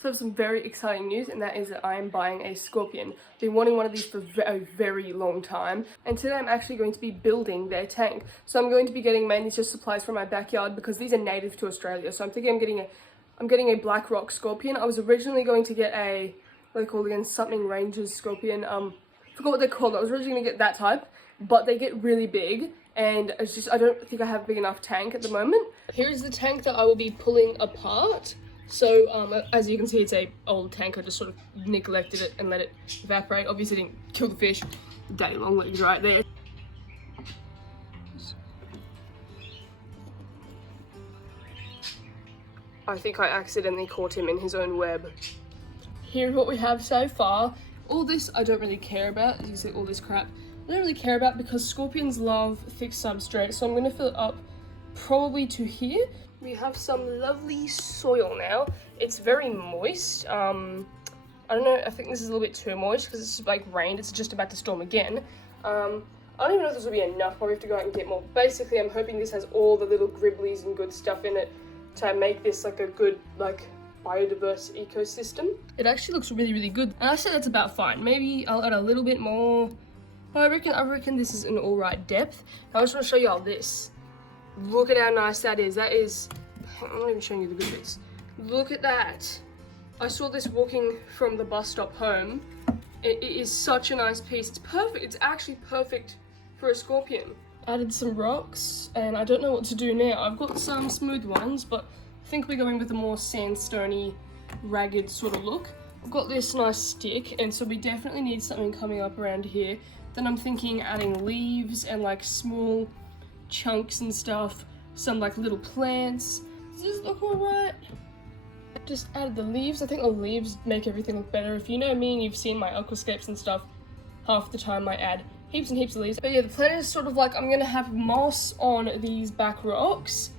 So I have some very exciting news, and that is that I am buying a scorpion. I've been wanting one of these for a very long time, and today I'm actually going to be building their tank. So I'm going to be getting mainly just supplies from my backyard because these are native to Australia. So I'm thinking I'm getting a black rock scorpion. I was originally going to get a, what are they called again, something rangers scorpion. Forgot what they're called. I was originally going to get that type, but they get really big, and I don't think I have a big enough tank at the moment. Here's the tank that I will be pulling apart. So, as you can see, it's a old tank. I just sort of neglected it and let it evaporate. Obviously didn't kill the fish. Daddy long legs right there. I think I accidentally caught him in his own web. Here's what we have so far. All this I don't really care about. As you can see, all this crap I don't really care about because scorpions love thick substrate. So I'm going to fill it up probably to here. We have some lovely soil now. It's very moist. I don't know, I think this is a little bit too moist because it's like rained. It's just about to storm again. I don't even know if this will be enough. Probably have to go out and get more. Basically, I'm hoping this has all the little gribblies and good stuff in it to make this like a good, like, biodiverse ecosystem. It actually looks really, really good. And I say that's about fine. Maybe I'll add a little bit more. But I reckon this is an alright depth. I just want to show y'all this. Look at how nice that is. That is, I'm not even showing you the good bits. Look at that. I saw this walking from the bus stop home. It is such a nice piece. It's perfect. It's actually perfect for a scorpion. Added some rocks, and I don't know what to do now. I've got some smooth ones, but I think we're going with a more sandstone-y, ragged sort of look. I've got this nice stick, and so we definitely need something coming up around here. Then I'm thinking adding leaves and like small chunks and stuff, some like little plants. Does this look alright? Just added the leaves. I think the leaves make everything look better. If you know me and you've seen my aquascapes and stuff, half the time I add heaps and heaps of leaves. But yeah, the plan is sort of like I'm gonna have moss on these back rocks,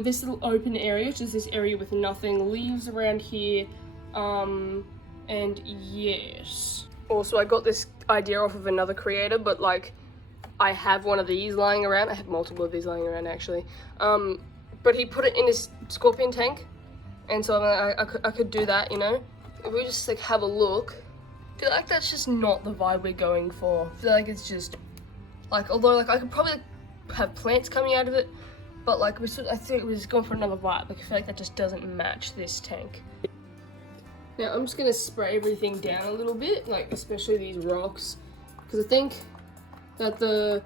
this little open area, which is this area with nothing, leaves around here, and yes. Also, I got this idea off of another creator, but like, I have one of these lying around. I have multiple of these lying around actually. But he put it in his scorpion tank, and so I could do that, you know. If we just like have a look, I feel like that's just not the vibe we're going for. I feel like it's just like, although like I could probably have plants coming out of it, but like I think we're just going for another vibe. Like I feel like that just doesn't match this tank. Now I'm just gonna spray everything down a little bit, like especially these rocks, because I think that the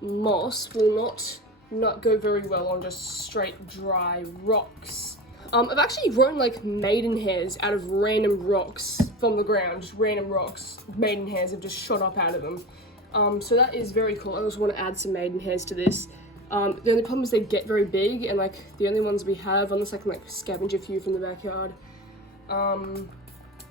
moss will not go very well on just straight dry rocks. I've actually grown like maidenhairs out of random rocks from the ground, just random rocks. Maidenhairs have just shot up out of them. So that is very cool. I also want to add some maidenhairs to this. The only problem is they get very big, and like the only ones we have, unless I can like scavenge a few from the backyard,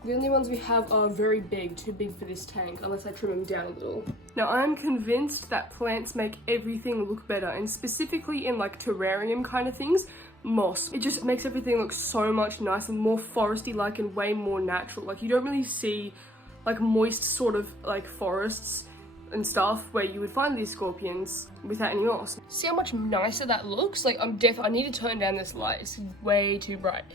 the only ones we have are very big, too big for this tank, unless I trim them down a little. Now, I'm convinced that plants make everything look better, and specifically in like terrarium kind of things, moss. It just makes everything look so much nicer, more foresty-like and way more natural. Like, you don't really see like moist sort of like forests and stuff where you would find these scorpions without any moss. See how much nicer that looks? Like, I need to turn down this light, it's way too bright.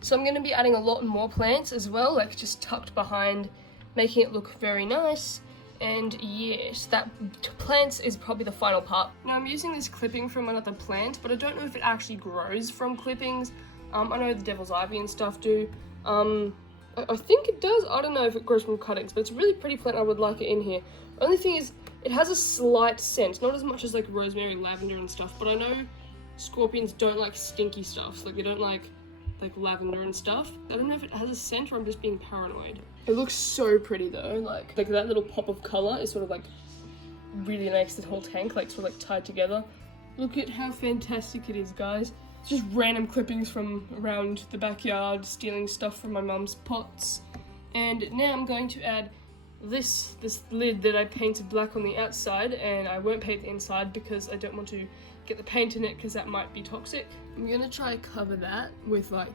So I'm going to be adding a lot more plants as well, like just tucked behind, making it look very nice. And yes, that plants is probably the final part. Now I'm using this clipping from another plant, but I don't know if it actually grows from clippings. I know the devil's ivy and stuff do. I think it does. I don't know if it grows from cuttings, but it's a really pretty plant. I would like it in here. Only thing is, it has a slight scent, not as much as like rosemary, lavender and stuff, but I know scorpions don't like stinky stuff. Like they don't like lavender and stuff. I don't know if it has a scent or I'm just being paranoid. It looks so pretty though, like that little pop of color is sort of like really makes the whole tank like sort of like tied together. Look at how fantastic it is, guys. It's just random clippings from around the backyard, stealing stuff from my mum's pots. And now I'm going to add this lid that I painted black on the outside, and I won't paint the inside because I don't want to get the paint in it because that might be toxic. I'm gonna try cover that with like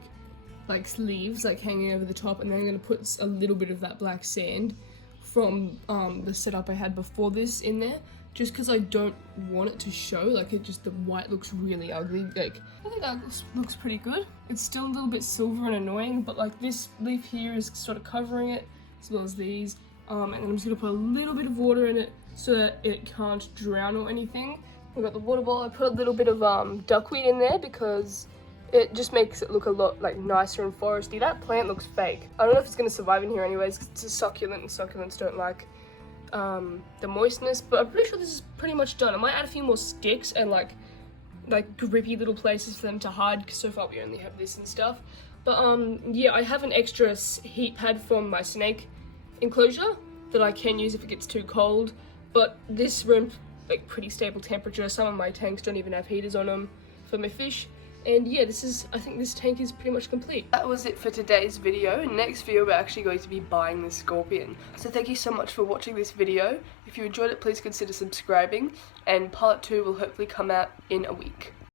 leaves like hanging over the top, and then I'm gonna put a little bit of that black sand from the setup I had before this in there, just because I don't want it to show. Like, it just, the white looks really ugly. Like, I think that looks pretty good. It's still a little bit silver and annoying, but like this leaf here is sort of covering it, as well as these. And then I'm just gonna put a little bit of water in it so that it can't drown or anything. We've got the water bowl. I put a little bit of duckweed in there because it just makes it look a lot like nicer and foresty. That plant looks fake. I don't know if it's gonna survive in here anyways, because it's a succulent and succulents don't like the moistness, but I'm pretty sure this is pretty much done. I might add a few more sticks and like grippy little places for them to hide, because so far we only have this and stuff. But yeah, I have an extra heat pad from my snake enclosure that I can use if it gets too cold, but this room's like pretty stable temperature. Some of my tanks don't even have heaters on them for my fish. And yeah, I think this tank is pretty much complete. That was it for today's video. Next video we're actually going to be buying the scorpion. So thank you so much for watching this video. If you enjoyed it, please consider subscribing, and part 2 will hopefully come out in a week.